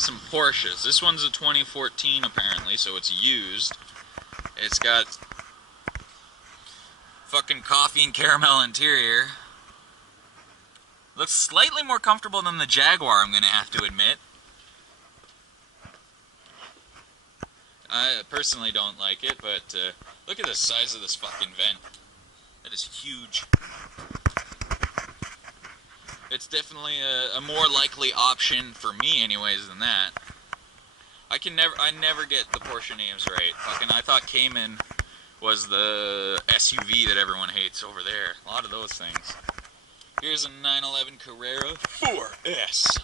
some Porsches. This one's a 2014 apparently, so it's used. It's got fucking coffee and caramel interior. Looks slightly more comfortable than the Jaguar, I'm gonna have to admit. I personally don't like it, but look at the size of this fucking vent. That is huge. It's definitely a more likely option for me anyways than that. I never get the Porsche names right. Fucking, I thought Cayman was the SUV that everyone hates over there. A lot of those things. Here's a 911 Carrera 4S.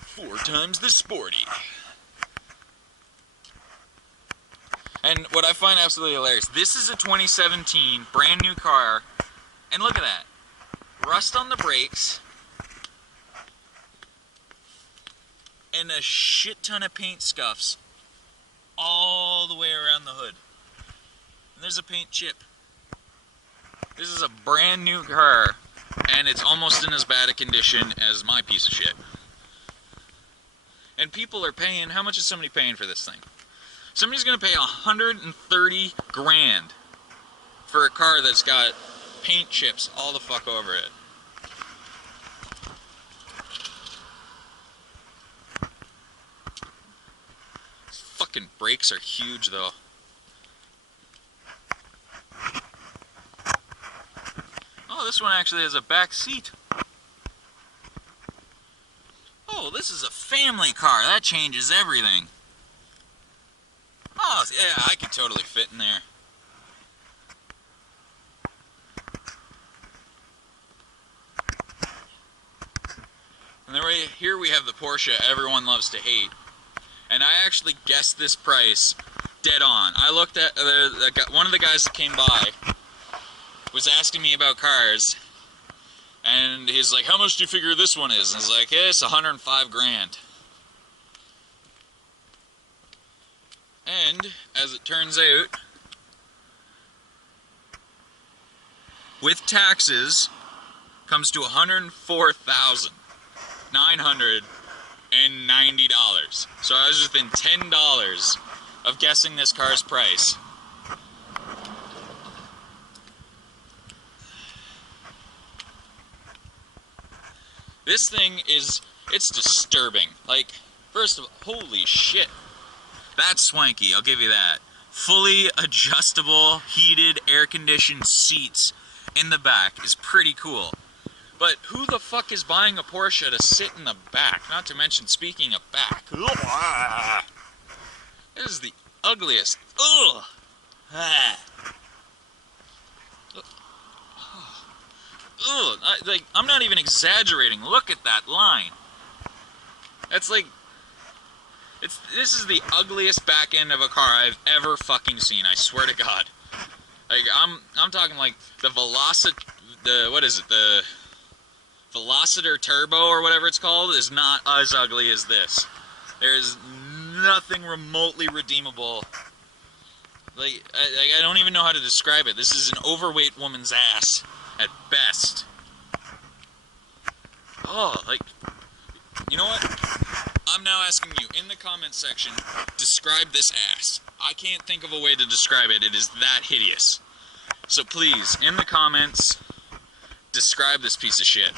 4 times the sporty. And what I find absolutely hilarious, this is a 2017 brand new car, and look at that. Rust on the brakes, and a shit ton of paint scuffs all the way around the hood. And there's a paint chip. This is a brand new car, and it's almost in as bad a condition as my piece of shit. And people are paying, how much is somebody paying for this thing? Somebody's gonna pay 130 grand for a car that's got paint chips all the fuck over it. These fucking brakes are huge though. Oh, this one actually has a back seat. Oh, this is a family car. That changes everything. Oh, yeah, I could totally fit in there. And then here we have the Porsche everyone loves to hate. And I actually guessed this price dead on. I looked at, one of the guys that came by was asking me about cars. And he's like, how much do you figure this one is? And I was like, yeah, it's 105 grand. And, as it turns out, with taxes, comes to $104,990. So I was within $10 of guessing this car's price. This thing is, it's disturbing. Like, first of all, holy shit. That's swanky, I'll give you that. Fully adjustable, heated, air-conditioned seats in the back is pretty cool. But who the fuck is buying a Porsche to sit in the back? Not to mention, speaking of back. This is the ugliest. Ugh. Ugh. I'm not even exaggerating. Look at that line. That's like... This is the ugliest back end of a car I've ever fucking seen. I swear to God. Like I'm talking like the what is it? The Velociter Turbo or whatever it's called is not as ugly as this. There's nothing remotely redeemable. Like I don't even know how to describe it. This is an overweight woman's ass at best. Oh, like, you know what? I'm now asking you, in the comments section, describe this ass. I can't think of a way to describe it. It is that hideous. So please, in the comments, describe this piece of shit.